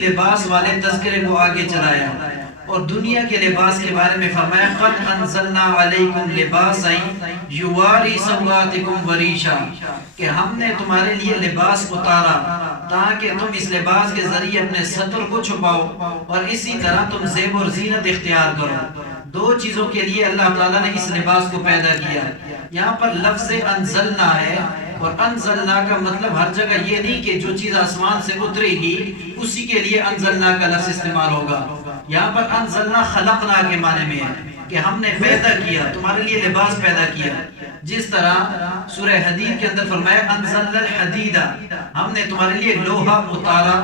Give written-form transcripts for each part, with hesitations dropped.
لباس والے تذکرے کو آگے چلایا اور دنیا کے لباس کے بارے میں فرمایا قد انزلنا علیکم لباسا یواری سوآتکم وریشا، کہ ہم نے تمہارے لیے لباس اتارا تاکہ تم اس لباس کے ذریعے اپنے ستر کو چھپاؤ اور اسی طرح تم زیب اور زینت اختیار کرو۔ دو چیزوں کے لیے اللہ تعالیٰ نے اس لباس کو پیدا کیا۔ یہاں پر لفظ انزلنا ہے، اور انزلنا کا مطلب ہر جگہ یہ نہیں کہ جو چیز آسمان سے اترے گی اسی کے لیے انزلنا کا لفظ استعمال ہوگا۔ یہاں پر انزلنا خلقنا کے معنی میں ہے کہ ہم نے پیدا کیا، تمہارے لیے لباس پیدا کیا۔ جس طرح سورہ حدید کے اندر فرمایا انزلنا الحدید، ہم نے تمہارے لیے لوہا اتارا۔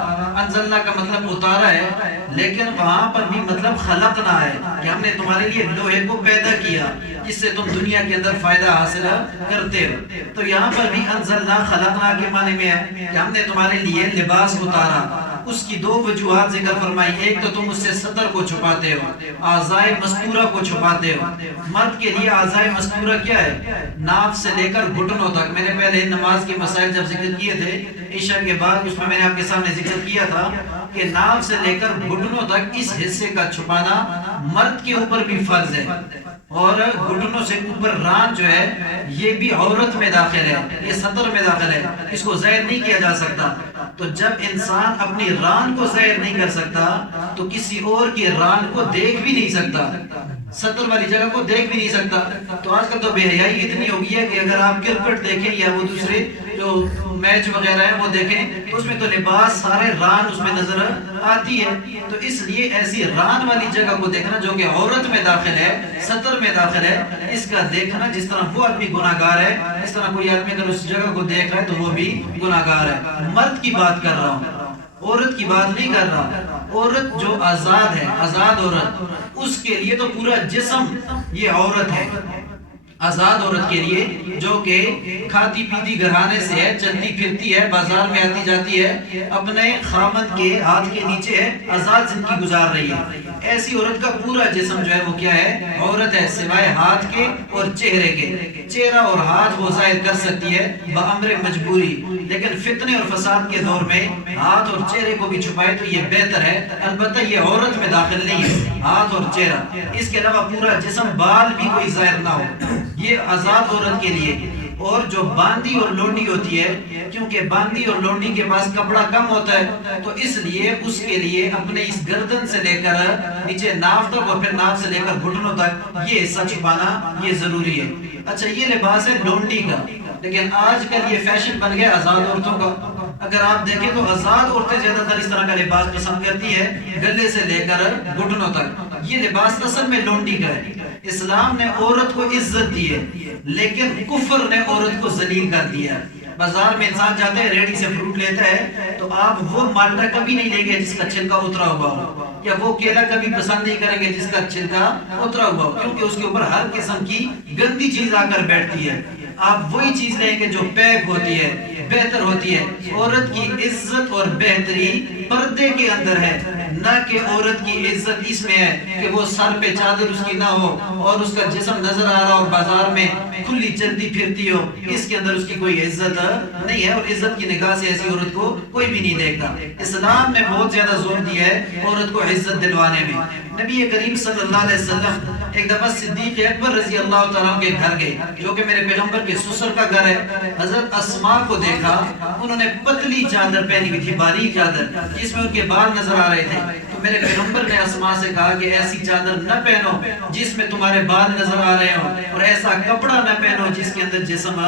انزلنا کا مطلب اتارا ہے، لیکن وہاں پر بھی مطلب خلقنا ہے کہ ہم نے تمہارے لیے لوہے کو پیدا کیا جس سے تم دنیا کے اندر فائدہ حاصل کرتے ہو۔ تو یہاں پر بھی انزلنا خلقنا کے معنی میں ہے کہ ہم نے تمہارے لیے لباس اتارا۔ اس کی دو وجوہات ذکر فرمائی، ایک تو تم اس سے ستر کو چھپاتے ہو، اعضائے مستورہ کو چھپاتے ہو۔ مرد کے لیے اعضائے مستورہ کیا ہے؟ ناف سے لے کر گھٹنوں تک۔ میں نے پہلے نماز کے مسائل جب ذکر کیے تھے عشاء کے بعد، اس میں نے آپ کے سامنے ذکر کیا تھا کہ ناف سے لے کر گھٹنوں تک اس حصے کا چھپانا مرد کے اوپر بھی فرض ہے، اور گھٹنوں سے اوپر ران جو ہے یہ بھی عورت میں داخل ہے، یہ ستر میں داخل ہے، اس کو ظاہر نہیں کیا جا سکتا۔ تو جب انسان اپنی ران کو ظاہر نہیں کر سکتا تو کسی اور کی ران کو دیکھ بھی نہیں سکتا، ستر والی جگہ کو دیکھ بھی نہیں سکتا۔ تو آج کل تو بے حیائی اتنی ہو گئی ہے کہ اگر آپ کرکٹ دیکھیں یا وہ دوسرے جو میچ وغیرہ ہیں وہ دیکھیں تو اس میں تو لباس سارے ران اس میں نظر آتی ہے۔ تو اس لیے ایسی ران والی جگہ کو دیکھنا جو کہ عورت میں داخل ہے، ستر میں داخل ہے، اس کا دیکھنا جس طرح وہ آدمی گناہگار ہے، اس طرح کوئی آدمی اگر اس جگہ کو دیکھ رہا ہے تو وہ بھی گناہگار ہے۔ مرد کی بات کر رہا ہوں، عورت کی بات نہیں کر رہا۔ عورت جو آزاد ہے، آزاد عورت، اس کے لیے تو پورا جسم یہ عورت ہے۔ آزاد عورت کے لیے جو کہ کھاتی پیتی گھرانے سے ہے، چلتی پھرتی ہے، بازار میں آتی جاتی ہے، اپنے خامد کے ہاتھ کے نیچے ہے، آزاد زندگی گزار رہی ہے، ایسی عورت کا پورا جسم جو ہے وہ کیا ہے؟ عورت ہے، سوائے ہاتھ کے اور چہرے کے۔ چہرہ اور ہاتھ وہ ظاہر کر سکتی ہے بامر مجبوری، لیکن فتنے اور فساد کے دور میں ہاتھ اور چہرے کو بھی چھپائے تو یہ بہتر ہے۔ البتہ یہ عورت میں داخل نہیں ہے، ہاتھ اور چہرہ، اس کے علاوہ پورا جسم، بال بھی کوئی ظاہر نہ ہو، یہ آزاد عورت کے لیے۔ اور جو باندی اور لونڈی ہوتی ہے، کیونکہ باندی اور لونڈی کے پاس کپڑا کم ہوتا ہے تو اس لیے اس کے لیے اپنے اس گردن سے لے کر نیچے ناف تک اور پھر ناف سے لے کر گھٹنوں تک یہ حصہ چھپانا یہ ضروری ہے۔ اچھا، یہ لباس ہے لونڈی کا، لیکن آج کل یہ فیشن بن گیا آزاد عورتوں کا۔ اگر آپ دیکھیں تو آزاد عورتیں زیادہ تر اس طرح کا لباس پسند کرتی ہے، گلے سے لے کر گھٹنوں تک۔ یہ لباس اصل میں لونڈی کا ہے۔ اسلام نے عورت کو عزت دی ہے، لیکن کفر نے عورت کو ذلیل کر دیا ہے۔ بازار میں انسان جاتا ہے، ریڑھی سے فروٹ لیتا ہے تو آپ وہ مالٹا کبھی نہیں لیں گے جس کا چھلکا اترا ہوا ہو، یا وہ کیلا کبھی پسند نہیں کریں گے جس کا چھلکا اترا ہوا ہو، کیونکہ اس کے اوپر ہر قسم کی گندی چیز آ کر بیٹھتی ہے۔ آپ وہی چیز لیں کہ جو پیک ہوتی ہے، بہتر ہوتی ہے۔ عورت کی عزت اور بہتری پردے کے اندر ہے، نہ کہ عورت کی عزت اس میں ہے کہ وہ سر پہ چادر اس کی نہ ہو اور اس کا جسم نظر آ رہا اور بازار میں کھلی چلتی پھرتی ہو، اس کے اندر اس کی کوئی عزت نہیں ہے، اور عزت کی نگاہ سے ایسی عورت کو کوئی بھی نہیں دیکھتا۔ اسلام نے بہت زیادہ زور دیا ہے عورت کو عزت دلوانے میں۔ نبی کریم صلی اللہ علیہ وسلم ایک دفعہ صدیق اکبر رضی اللہ تعالیٰ کے گھر گئے، جو کہ میرے پیغمبر کے سسر کا گھر ہے۔ حضرت اسماء کو دیکھا، انہوں نے پتلی چادر پہنی ہوئی تھی، باریک چادر جس میں ان کے بال نظر آ رہے تھے۔ تو میرے پیغمبر نے اسماء سے کہا کہ ایسی چادر نہ پہنو جس میں تمہارے بال نظر آ رہے ہو، اور ایسا کپڑا نہ پہنو جس کے اندر جسم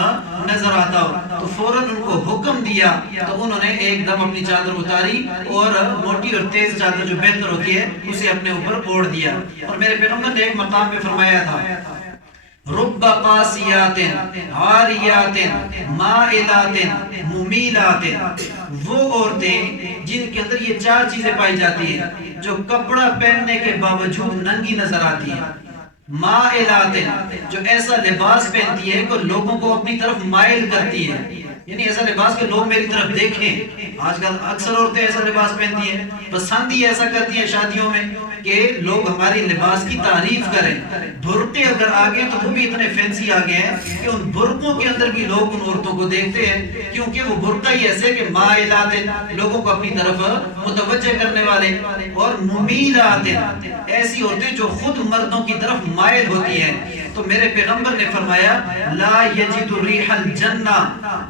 نظر آتا ہو۔ تو فوراً ان کو حکم دیا تو انہوں نے ایک دم اپنی چادر اتاری اور موٹی اور تیز چادر جو بہتر ہوتی ہے اسے اپنے اوپر اوڑھ دیا۔ اور میرے پیغمبر نے ایک مقام پہ فرمایا تھا، رب قاسیات عاریات مائلات ممیلات، وہ عورتیں جن کے اندر یہ چار چیزیں پائی جاتی ہیں، جو کپڑا پہننے کے باوجود ننگی نظر آتی ہیں، مائلات، جو ایسا لباس پہنتی ہے کہ لوگوں کو اپنی طرف مائل کرتی ہے، یعنی ایسا لباس کہ لوگ میری طرف دیکھیں. آج کل اکثر عورتیں ایسا لباس پہنتی ہیں, پسند ہی ایسا کرتی ہیں شادیوں میں کہ لوگ ہماری لباس کی تعریف کریں. برقعے اگر آگے تو وہ بھی اتنے فینسی آگے ہیں کہ ان برقوں کے اندر بھی لوگ ان عورتوں کو دیکھتے ہیں, کیونکہ وہ برقع ہی ایسے کہ مائلات لوگوں کو اپنی طرف متوجہ کرنے والے, اور ممیلات ایسی عورتیں جو خود مردوں کی طرف مائل ہوتی ہیں. تو میرے پیغمبر نے فرمایا لا یجد ریح الجنہ,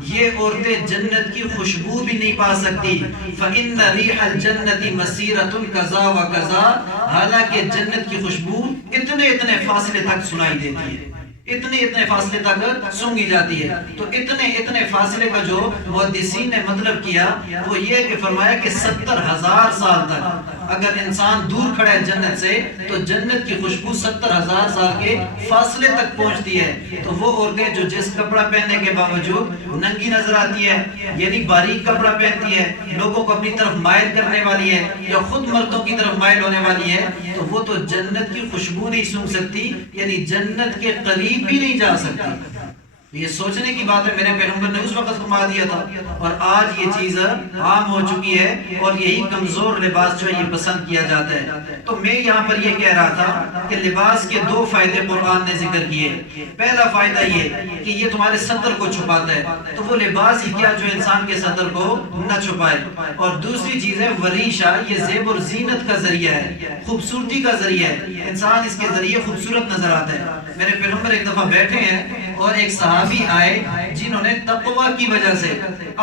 یہ عورتیں جنت کی خوشبو بھی نہیں پا سکتی. فإن ریح الجنت مسیرۃ کذا و کذا, حالانکہ جنت کی خوشبو اتنے فاصلے تک سنائی دیتی ہے, اتنے فاصلے تک سونگی جاتی ہے. تو اتنے فاصلے کا جو محدثین نے مطلب کیا وہ یہ کہ فرمایا کہ 70,000 سال تک اگر انسان دور کھڑا ہے جنت سے تو جنت کی خوشبو 70,000 سال کے فاصلے تک پہنچتی ہے. تو وہ عورتیں جو جس کپڑا پہننے کے باوجود ننگی نظر آتی ہے, یعنی باریک کپڑا پہنتی ہے, لوگوں کو اپنی طرف مائل کرنے والی ہے یا خود مردوں کی طرف مائل ہونے والی ہے, تو وہ تو جنت کی خوشبو نہیں سونگ سکتی, یعنی جنت کے قریب بھی نہیں جا سکتی. یہ سوچنے کی بات ہے, میرے پیغمبر نے اس وقت فرما دیا تھا, اور آج یہ چیز عام ہو چکی ہے, اور یہی کمزور لباس جو ہے یہ پسند کیا جاتا ہے. تو میں یہاں پر یہ کہہ رہا تھا کہ لباس کے 2 فائدے قرآن نے ذکر کیے. پہلا فائدہ یہ کہ یہ تمہارے ستر کو چھپاتا ہے, تو وہ لباس ہی کیا جو انسان کے ستر کو نہ چھپائے. اور دوسری چیز ہے وریشہ, یہ زیب اور زینت کا ذریعہ ہے, خوبصورتی کا ذریعہ ہے, انسان اس کے ذریعے خوبصورت نظر آتا ہے. میرے پیغمبر ایک دفعہ بیٹھے ہیں اور ایک صحابی آئے جنہوں نے تقوی کی وجہ سے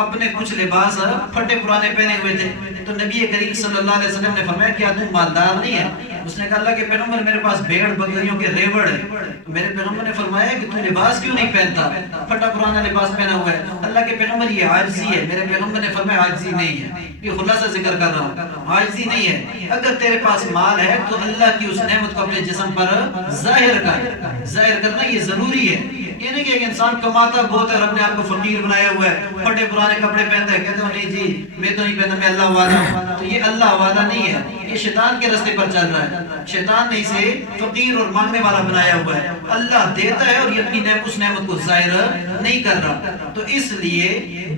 اپنے کچھ لباس پھٹے پرانے پہنے ہوئے تھے. تو نبی کریم صلی اللہ علیہ وسلم نے فرمایا کیا تم مالدار نہیں ہے؟ اس نے کہا اللہ کے پیغمبر میرے پاس بھیڑ بکریوں کے ریوڑ ہے. تو میرے پیغمبر نے فرمایا کہ تو لباس کیوں نہیں پہنتا, پھٹا پرانا لباس پہنا ہوا ہے؟ اللہ کے پیغمبر یہ عاجزی ہے. میرے پیغمبر نے فرمایا عاجزی نہیں ہے, یہ خلاصہ ذکر کر رہا ہوں, عاجزی نہیں ہے. اگر تیرے پاس مال ہے تو اللہ کی اس نعمت کو اپنے جسم پر ظاہر کر, ظاہر کرنا یہ ضروری ہے. یہ نہیں کہ ایک انسان کماتا بہت ہے اور اپنے آپ کو فقیر بنایا ہوا ہے, پھٹے پرانے کپڑے پہنتا ہے, کہتے ہو نہیں جی میں تو نہیں پہنتا, میں اللہ والا ہوں. تو یہ اللہ والا نہیں ہے, یہ شیطان کے راستے پر چل رہا ہے. شیطان نے اسے فقیر اور مانگنے والا بنایا ہوا ہے. اللہ دیتا ہے اور یہ اپنی اس نعمت کو ظاہر نہیں کر رہا. تو اس لیے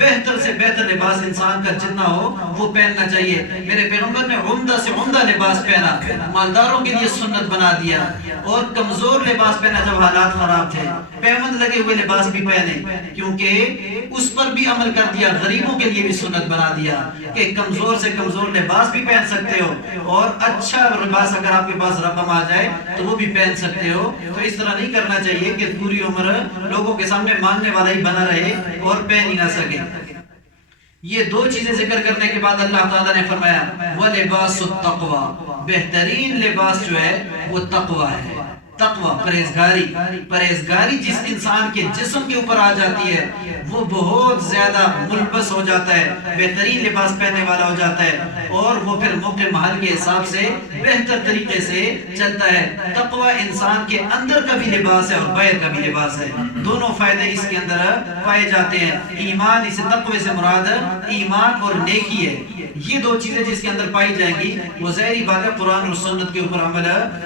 بہتر سے بہتر لباس انسان کا جتنا ہو وہ پہننا چاہیے. میرے پیغمبر نے عمدہ سے عمدہ لباس پہنا, مالداروں کے لیے سنت بنا دیا, اور کمزور لباس پہنا جب حالات خراب تھے. پیوند لگے ہوئے لباس بھی پہنے, کیونکہ اس پر بھی عمل کر دیا. غریبوں کے لیے بھی سنت بنا دیا کہ کمزور سے کمزور لباس بھی پہن سکتے ہو, اور اچھا لباس اگر آپ کے پاس رقم آ جائے تو وہ بھی پہن سکتے ہو. تو اس طرح نہیں کرنا چاہیے کہ پوری عمر لوگوں کے سامنے مانگنے والا ہی بنا رہے اور پہن ہی نہ سکے. یہ 2 چیزیں ذکر کرنے کے بعد اللہ تعالیٰ نے فرمایا وَلِبَاسُ التَّقْوَى, بہترین لباس جو ہے وہ تقوی ہے. تقوی پرہیزگاری جس انسان کے جسم کے اوپر آ جاتی ہے وہ بہت زیادہ ملبس ہو جاتا ہے, بہترین لباس پہننے والا ہو جاتا ہے, اور وہ پھر موقع محل کے حساب سے بہتر طریقے سے چلتا ہے. تقوی انسان کے اندر کا بھی لباس ہے اور باہر کا بھی لباس ہے, دونوں فائدے اس کے اندر پائے جاتے ہیں. ایمان, اسے تقوی سے مراد ایمان اور نیکی ہے. یہ 2 چیزیں جس کے اندر پائی جائیں گی وہ ظاہری بات ہے قرآن اور سنت کے اوپر عمل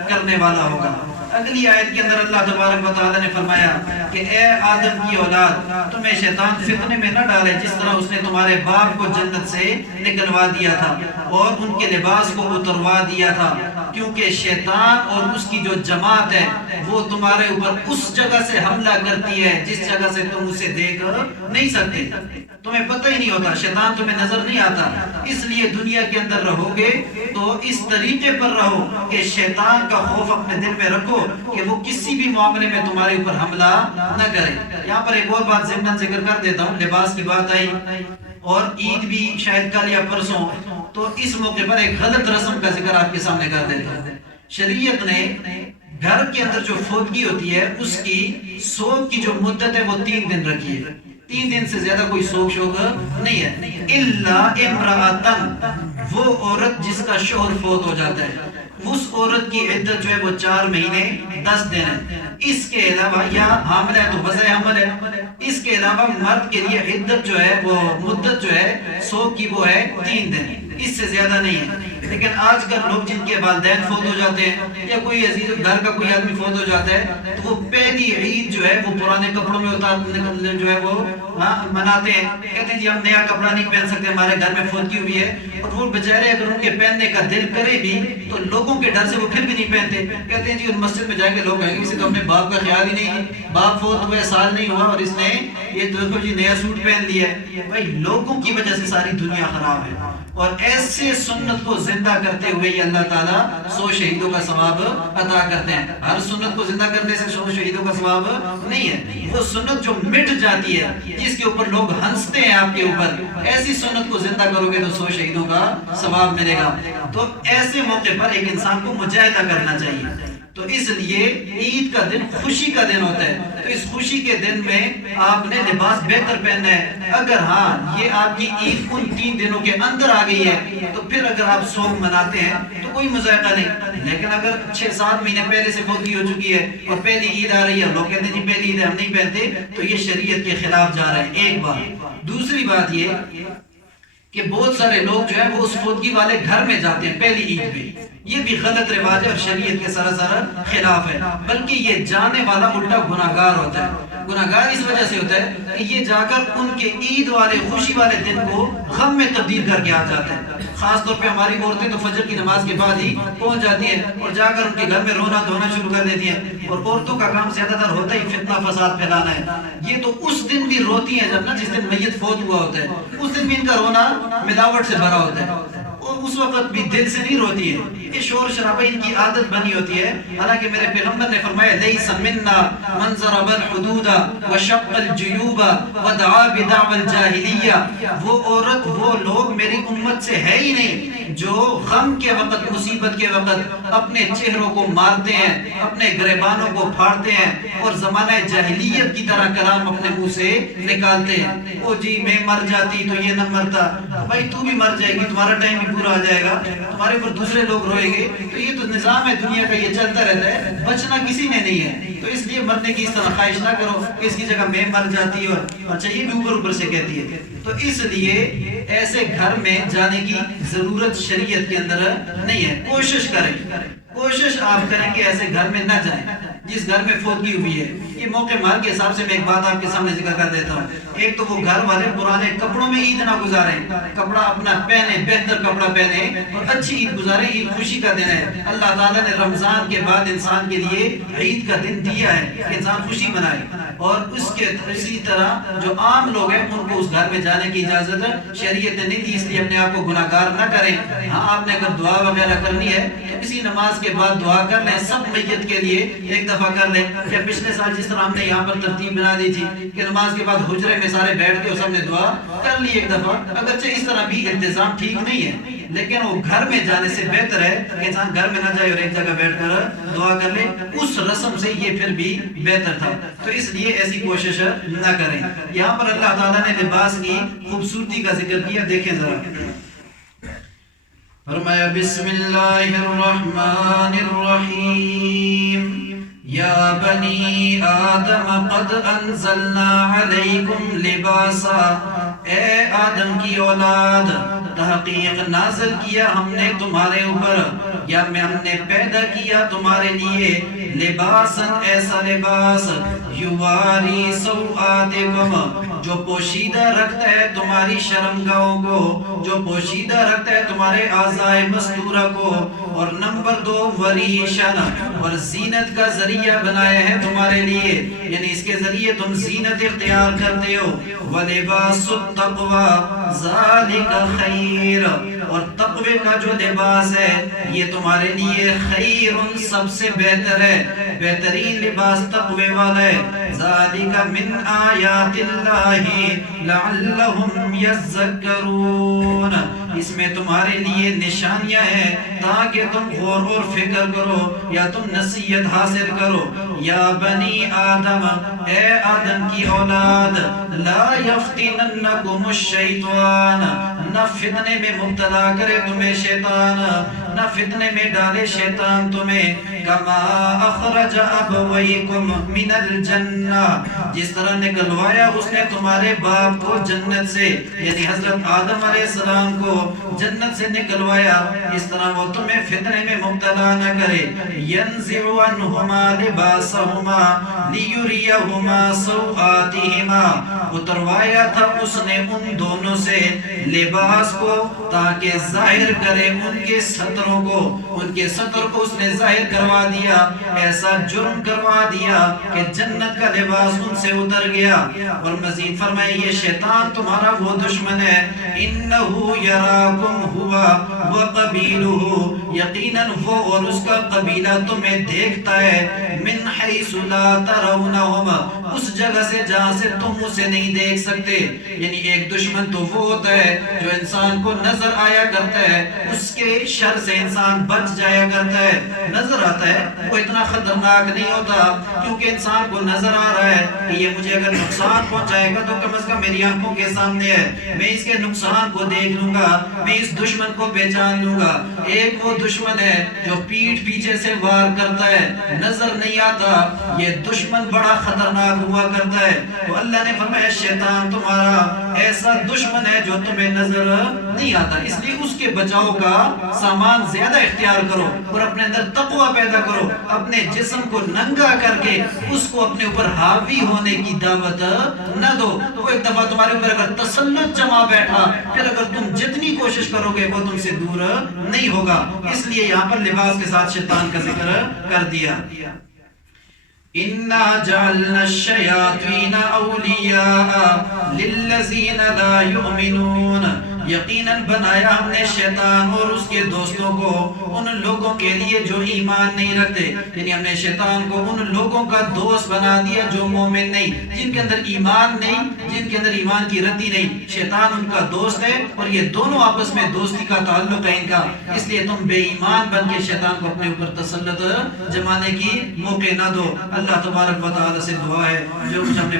کرنے والا ہوگا. اگلی آیت کے اندر اللہ تبارک و تعالی نے فرمایا کہ اے آدم کی اولاد, تمہیں شیطان فتنے میں نہ ڈالے جس طرح اس نے تمہارے باپ کو جنت سے نکلوا دیا تھا اور ان کے لباس کو اتروا دیا تھا, کیونکہ شیطان اور اس کی جو جماعت ہے وہ تمہارے اوپر اس جگہ سے حملہ کرتی ہے جس جگہ سے تم اسے دیکھ نہیں سکتے. تمہیں پتہ ہی نہیں ہوتا, شیطان تمہیں نظر نہیں آتا. اس لیے دنیا کے اندر رہو گے تو اس طریقے پر رہو کہ شیطان کا خوف اپنے دل میں رکھو کہ وہ کسی بھی معاملے میں تمہارے اوپر حملہ نہ کرے. یہاں پر ایک اور بات ضمن ذکر کر دیتا ہوں, لباس کی بات آئی اور عید بھی شاید کل یا پرسوں, تو اس موقع پر ایک غلط رسم کا ذکر آپ کے سامنے کر دیتا ہوں. شریعت نے گھر کے اندر جو فوتگی ہوتی ہے اس کی سوگ کی جو مدت ہے وہ 3 دن رکھی ہے. 3 دن سے زیادہ کوئی سوگ شوگ نہیں ہے. الا امرأتن, وہ عورت جس کا شوہر فوت ہو جاتا ہے, اس عورت کی عدت جو ہے وہ 4 مہینے 10 دن ہے. اس کے علاوہ یا حاملہ ہے تو وضع حمل ہے. اس کے علاوہ مرد کے لیے عدت جو ہے وہ مدت جو ہے سوگ کی وہ ہے 3 دن. اس سے زیادہ نہیں ہے۔ لیکن آج کل لوگ جن کے والدین فوت ہو جاتے ہیں یا کوئی عزیز گھر کا کوئی آدمی فوت ہو جاتا ہے تو وہ پہلی عید جو ہے وہ پرانے کپڑوں میں جو ہے وہ مناتے ہیں، کہتے ہیں جی ہم نیا کپڑا نہیں پہن سکتے، ہمارے گھر میں فوتگی ہوئی ہے، اور وہ بیچارے اگر ان کے پہننے کا دل کرے بھی تو لوگوں کے ڈر سے وہ پھر بھی نہیں پہنتے، کہتے ہیں جی ان مسجد میں جائیں گے لوگ کہیں گے اسے تو اپنے باپ کا خیال ہی نہیں ہے، باپ فوت ہوئے سال نہیں ہوا اور اس نے یہ دیکھو جی نیا سوٹ پہن لیا ہے۔ بھائی لوگوں کی وجہ سے ساری دنیا خراب ہے، اور ایسے سنت کو زندہ کرتے ہوئے یہ اللہ تعالیٰ 100 شہیدوں کا ثواب عطا کرتے ہیں۔ ہر سنت کو زندہ کرنے سے 100 شہیدوں کا ثواب نہیں ہے، وہ سنت جو مٹ جاتی ہے جس کے اوپر لوگ ہنستے ہیں آپ کے اوپر، ایسی سنت کو زندہ کرو گے تو 100 شہیدوں کا ثواب ملے گا۔ تو ایسے موقع پر ایک انسان کو مجاہدہ کرنا چاہیے۔ تو اس لیے عید کا دن خوشی کا دن ہوتا ہے، تو اس خوشی کے دن میں آپ نے لباس بہتر پہننا ہے۔ اگر ہاں یہ آپ کی عید ان 3 دنوں کے اندر آ گئی ہے تو پھر اگر آپ سوگ مناتے ہیں تو کوئی مذائقہ نہیں، لیکن اگر 6-7 مہینے پہلے سے فوتگی ہو چکی ہے اور پہلی عید آ رہی ہے، لوگ کہتے ہیں جی پہلی عید ہے ہم نہیں پہنتے، تو یہ شریعت کے خلاف جا رہا ہے، ایک بات۔ دوسری بات یہ کہ بہت سارے لوگ جو ہے وہ اس فوتگی والے گھر میں جاتے ہیں پہلی عید پہ، یہ بھی غلط رواج ہے اور شریعت کے سراسر خلاف ہے، بلکہ یہ جانے والا الٹا گناہگار ہوتا ہے۔ گناہگار اس وجہ سے ہوتا ہے کہ یہ جا کر ان کے عید والے خوشی والے دن کو غم میں تبدیل کر کے آ جاتا ہے۔ خاص طور پہ ہماری عورتیں تو فجر کی نماز کے بعد ہی پہنچ جاتی ہیں اور جا کر ان کے گھر میں رونا دھونا شروع کر دیتی ہیں، اور عورتوں کا کام زیادہ تر ہوتا ہی فتنہ فساد پھیلانا ہے۔ یہ تو اس دن بھی روتی ہیں جب نا جس دن میت فوت ہوا ہوتا ہے، اس دن بھی ان کا رونا ملاوٹ سے بھرا ہوتا ہے، اور اس وقت بھی دل سے نہیں روتی ہے، یہ شور شرابہ ان کی عادت بنی ہوتی ہے۔ حالانکہ میرے پیغمبر نے فرمایا لیس منا من ضرب الحدود وشق الجیوب ودعا بدعوى الجاہلیہ، وہ عورت وہ لوگ میری امت سے ہے ہی نہیں جو غم کے وقت مصیبت کے وقت اپنے چہروں کو مارتے ہیں، اپنے گریبانوں کو پھاڑتے ہیں اور زمانہ جاہلیت کی طرح کلام اپنے منہ سے نکالتے ہیں۔ او جی میں مر جاتی تو یہ نہ مرتا، بھائی تو بھی مر جائے گی، تمہارا ٹائم بھی پورا آ جائے گا، تمہارے اوپر دوسرے لوگ روئیں گے، تو یہ تو نظام ہے دنیا کا، یہ چلتا رہتا ہے، بچنا کسی نے نہیں ہے۔ تو اس لیے مرنے کی اس طرح خواہش نہ کرو، اس کی جگہ میں مر جاتی اور چاہیے بھی اوپر سے کہتی ہے۔ تو اس لیے ایسے گھر میں جانے کی ضرورت شریعت کے اندر نہیں ہے۔ کوشش آپ کریں کہ ایسے گھر میں نہ جائیں جس گھر میں فوتگی ہوئی ہے۔ یہ موقع مال کے حساب سے میں ایک بات آپ کے سامنے ذکر کر دیتا ہوں۔ ایک تو وہ گھر والے پرانے کپڑوں میں عید نہ گزاریں، کپڑا اپنا پہنے، بہتر کپڑا پہنے اور اچھی عید گزاریں۔ عید خوشی کا دن ہے، اللہ تعالیٰ نے رمضان کے بعد انسان کے لیے عید کا دن دیا ہے کہ انسان خوشی منائے، اور اس کے اسی طرح جو عام لوگ ہیں ان کو اس گھر میں جانے کی اجازت شریعت نے نہیں دی، اس لیے اپنے آپ کو گناہگار نہ کریں۔ ہاں آپ نے اگر دعا وغیرہ کرنی ہے تو اسی نماز کے بعد دعا کر لیں، سب میت کے لیے ایک دفعہ کر لیں، یا پچھلے سال جس طرح ہم نے یہاں پر ترتیب بنا دی تھی کہ نماز کے بعد حجرے میں سارے بیٹھ کے اور سب نے دعا کر لی ایک دفعہ، اگرچہ اس طرح بھی انتظام ٹھیک نہیں ہے، لیکن وہ گھر میں جانے سے بہتر ہے کہ انسان گھر میں نہ جائے اور ایک جگہ بیٹھ کر دعا کر لے، اس رسم سے یہ پھر بھی بہتر تھا۔ تو اس لیے ایسی کوشش نہ کریں۔ یہاں پر اللہ تعالیٰ نے لباس کی خوبصورتی کا ذکر کیا، دیکھیں ذرا، فرمایا بسم اللہ الرحمن الرحیم یا بنی آدم قد انزلنا علیکم لباسا، اے آدم کی اولاد تحقیق نازل کیا ہم نے تمہارے اوپر، یا ہم نے پیدا کیا تمہارے لیے لباسن، ایسا لباس یواری سوآتکم، جو پوشیدہ رکھتا ہے تمہاری شرمگاہوں کو، جو پوشیدہ رکھتا ہے تمہارے اعضائے مستورہ کو، اور نمبر 2 وریشن، اور زینت کا ذریعہ بنایا ہے تمہارے لیے، یعنی اس کے ذریعے تم زینت اختیار کرتے ہو۔ وَلِبَاسُ التَّقْوَى ذَلِكَ خَيْرٌ، اور تقوی کا جو لباس ہے یہ تمہارے لیے خیر، سب سے بہتر ہے، بہترین لباس تقوی والا ہے۔ ذَلِكَ مِنْ آیَاتِ اللَّهِ لَعَلَّهُمْ يَذَّكَّرُونَ، اس میں تمہارے لیے نشانیاں ہیں تاکہ تم غور اور فکر کرو یا تم نصیحت حاصل کرو۔ یا بنی آدم، اے آدم کی اولاد، لا یفتننکم الشیطان، نہ فتنے میں مبتلا کرے تمہیں شیطان، نہ فتنے میں ڈالے شیطان تمہیں، کما اخرج ابویکم من الجنہ، جس طرح نکلوایا اس نے تمہارے باپ کو جنت سے، یعنی حضرت آدم علیہ السلام کو جنت سے نکلوایا، اس طرح وہ تمہیں فتنے میں مبتلا نہ کرے۔ ينزع عنہما لباسہما لیریہما سوآتہما، اتروایا تھا اس نے ان دونوں سے لباس کو تاکہ ظاہر کرے ان کے ستروں کو، ان کے ستر کو اس نے ظاہر کروا دیا، ایسا جرم کروا دیا کہ جنت کا لباس ان سے اتر گیا۔ اور مزید فرمائے یہ شیطان تمہارا وہ دشمن ہے، انہو یراکم ہوا وقبیلہ، یقیناً وہ اور اس کا قبیلہ تمہیں دیکھتا ہے، من حیث لا ترونہم، اس جگہ سے جہاں سے تم اسے نہیں دیکھ سکتے۔ یعنی ایک دشمن تو وہ ہوتا ہے جو انسان کو نظر آیا کرتا ہے، اس کے شر سے انسان بچ جایا کرتا ہے، نظر آتا ہے، وہ اتنا خطرناک نہیں ہوتا کیونکہ انسان کو نظر آ رہا ہے کہ یہ مجھے اگر نقصان پہنچائے گا تو کم از کم میری آنکھوں کے سامنے ہے، میں اس کے نقصان کو دیکھ لوں گا، میں اس دشمن کو پہچان لوں گا۔ ایک وہ دشمن ہے جو پیٹھ پیچھے سے وار کرتا ہے، نظر نہیں آتا، یہ دشمن بڑا خطرناک ہوا کرتا ہے۔ تو اللہ نے فرمایا شیطان تمہارا ایسا دشمن ہے جو تمہیں نظر نہیں آتا، اس لیے اس کے بچاؤ کا سامان زیادہ اختیار کرو اور اپنے اندر تقوی پیدا کرو، اپنے جسم کو ننگا کر کے اس کو اپنے اوپر حاوی ہونے کی دعوت نہ دو۔ وہ ایک دفعہ تمہارے اوپر اگر تسلط جما بیٹھا، پھر اگر تم جتنی کوشش کرو گے وہ تم سے دور نہیں ہوگا۔ اس لیے یہاں پر لباس کے ساتھ شیطان کا ذکر کر دیا۔ اِنَّا جَعَلْنَا الشَّيَاطِينَ أَوْلِيَاءَ لِلَّذِينَ لَا يُؤْمِنُونَ، یقیناً بنایا ہم نے شیطان اور اس کے دوستوں کو ان لوگوں کے لیے جو ایمان نہیں رکھتے، یعنی ہم نے شیطان کو ان لوگوں کا دوست بنا دیا جو مومن نہیں، جن کے اندر ایمان نہیں، جن کے اندر ایمان کی رتی نہیں، شیطان ان کا دوست ہے اور یہ دونوں آپس میں دوستی کا تعلق ہے ان کا، اس لیے تم بے ایمان بن کے شیطان کو اپنے اوپر تسلط جمانے کی موقع نہ دو۔ اللہ تبارک و تعالی سے دعا ہے جو کچھ ہم نے